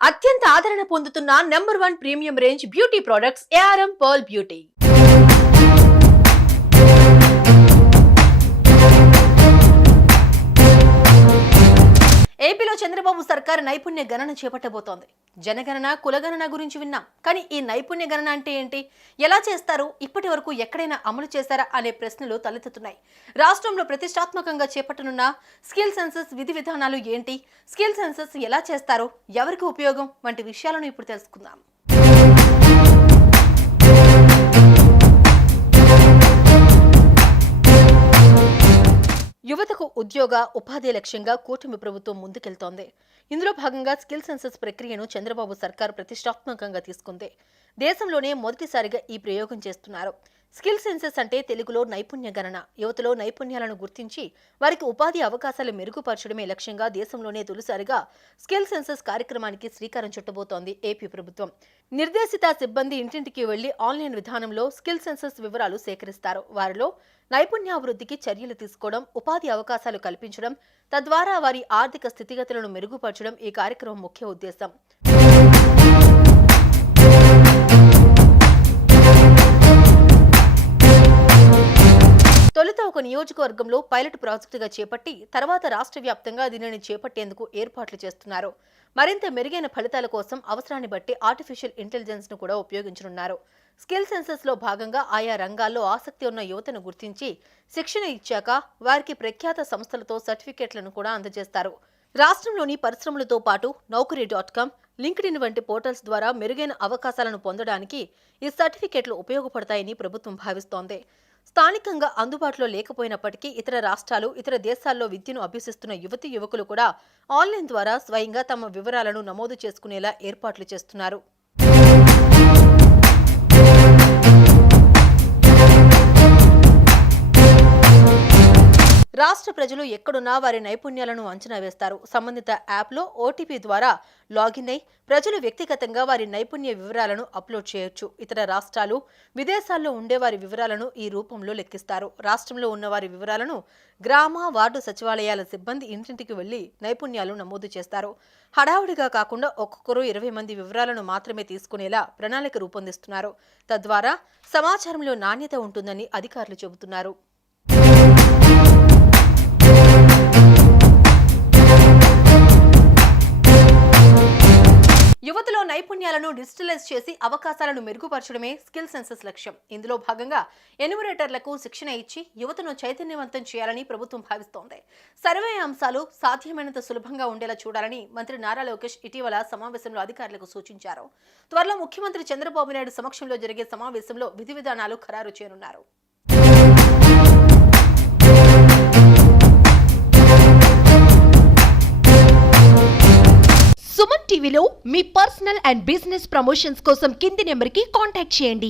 అత్యంత ఆదరణ పొందుతున్న number 1 premium range beauty products ARM Pearl Beauty. ఏపీలో చంద్రబాబు సర్కార్ నైపుణ్య గణన చేపట్టబోతోంది. జనగణన, కులగణన గురించి విన్నాం. కానీ ఈ నైపుణ్య గణన అంటే ఏంటి? ఎలా చేస్తారు? ఇప్పటి వరకు ఎక్కడైనా అమలు చేశారా అనే ప్రశ్నలు తలెత్తుతున్నాయి. రాష్ట్రంలో ప్రతిష్టాత్మకంగా చేపట్టనున్న స్కిల్ సెన్సస్ విధి విధానాలు ఏంటి? స్కిల్ సెన్సస్ ఎలా చేస్తారు? ఎవరికి ఉపయోగం? వంటి విషయాలను ఇప్పుడు తెలుసుకుందాం. యువతకు ఉద్యోగ ఉపాధి లక్ష్యంగా కూటమి ప్రభుత్వం ముందుకెళ్తోంది. ఇందులో భాగంగా స్కిల్ సెన్సస్ ప్రక్రియను చంద్రబాబు సర్కారు ప్రతిష్టాత్మకంగా తీసుకుంది. దేశంలోనే మొదటిసారిగా ఈ ప్రయోగం చేస్తున్నారు. స్కిల్ సెన్సస్ అంటే తెలుగులో నైపుణ్య గణన. యువతలో నైపుణ్యాలను గుర్తించి వారికి ఉపాధి అవకాశాలు మెరుగుపరచడమే లక్ష్యంగా దేశంలోనే తొలిసారిగా స్కిల్ సెన్సస్ కార్యక్రమానికి శ్రీకారం చుట్టబోతోంది ఏపీ ప్రభుత్వం. నిర్దేశిత సిబ్బంది ఇంటింటికి వెళ్లి ఆన్లైన్ విధానంలో స్కిల్ సెన్సస్ వివరాలు సేకరిస్తారు. వారిలో నైపుణ్యాభివృద్ధికి చర్యలు తీసుకోవడం, ఉపాధి అవకాశాలు కల్పించడం, తద్వారా వారి ఆర్థిక స్థితిగతులను మెరుగుపరచడం ఈ కార్యక్రమం ముఖ్య ఉద్దేశం. తొలుత ఒక నియోజకవర్గంలో పైలట్ ప్రాజెక్టుగా చేపట్టి తర్వాత రాష్ట్ర వ్యాప్తంగా దీనిని చేపట్టేందుకు ఏర్పాట్లు చేస్తున్నారు. మరింత మెరుగైన ఫలితాల కోసం అవసరాన్ని బట్టి ఆర్టిఫిషియల్ ఇంటెలిజెన్స్ ను కూడా ఉపయోగించనున్నారు. స్కిల్ సెన్సస్ లో భాగంగా ఆయా రంగాల్లో ఆసక్తి ఉన్న యువతను గుర్తించి శిక్షణ ఇచ్చాక వారికి ప్రఖ్యాత సంస్థలతో సర్టిఫికెట్లను కూడా అందజేస్తారు. రాష్ట్రంలోని పరిశ్రమలతో పాటు Naukri.com, LinkedIn వంటి పోర్టల్స్ ద్వారా మెరుగైన అవకాశాలను పొందడానికి ఈ సర్టిఫికెట్లు ఉపయోగపడతాయని ప్రభుత్వం భావిస్తోంది. స్థానికంగా అందుబాటులో లేకపోయినప్పటికీ ఇతర రాష్ట్రాలు, ఇతర దేశాల్లో విద్యను అభ్యసిస్తున్న యువతీ యువకులు కూడా ఆన్లైన్ ద్వారా స్వయంగా తమ వివరాలను నమోదు చేసుకునేలా ఏర్పాట్లు చేస్తున్నారు. రాష్ట్ర ప్రజలు ఎక్కడున్నా వారి నైపుణ్యాలను అంచనా వేస్తారు. సంబంధిత యాప్లో OTP ద్వారా లాగిన్ అయి ప్రజలు వ్యక్తిగతంగా వారి నైపుణ్య వివరాలను అప్లోడ్ చేయొచ్చు. ఇతర రాష్ట్రాలు, విదేశాల్లో ఉండేవారి వివరాలను ఈ రూపంలో లెక్కిస్తారు. రాష్ట్రంలో ఉన్న వారి వివరాలను గ్రామ, వార్డు సచివాలయాల సిబ్బంది ఇంటింటికి వెళ్లి నైపుణ్యాలు నమోదు చేస్తారు. హడావుడిగా కాకుండా ఒక్కొక్కరు 20 మంది వివరాలను మాత్రమే తీసుకునేలా ప్రణాళిక రూపొందిస్తున్నారు. తద్వారా సమాచారంలో నాణ్యత ఉంటుందని అధికారులు చెబుతున్నారు. యువతలో నైపుణ్యాలను డిజిటలైజ్ చేసి అవకాశాలను మెరుగుపరచడమే స్కిల్ సెన్సస్ లక్ష్యం. ఇందులో భాగంగా ఎన్యూమరేటర్లకు శిక్షణ ఇచ్చి యువతను చైతన్యవంతం చేయాలని ప్రభుత్వం భావిస్తోంది. సర్వే అంశాలు సాధ్యమైనంత సులభంగా ఉండేలా చూడాలని మంత్రి నారా లోకేష్ ఇటీవల సమావేశంలో అధికారులకు సూచించారు. త్వరలో ముఖ్యమంత్రి చంద్రబాబు నాయుడు సమక్షంలో జరిగే సమావేశంలో విధి విధానాలు ఖరారు చేయనున్నారు. సుమన్ టీవీలో మీ పర్సనల్ అండ్ బిజినెస్ ప్రమోషన్స్ కోసం కింది నెంబర్కి కాంటాక్ట్ చేయండి.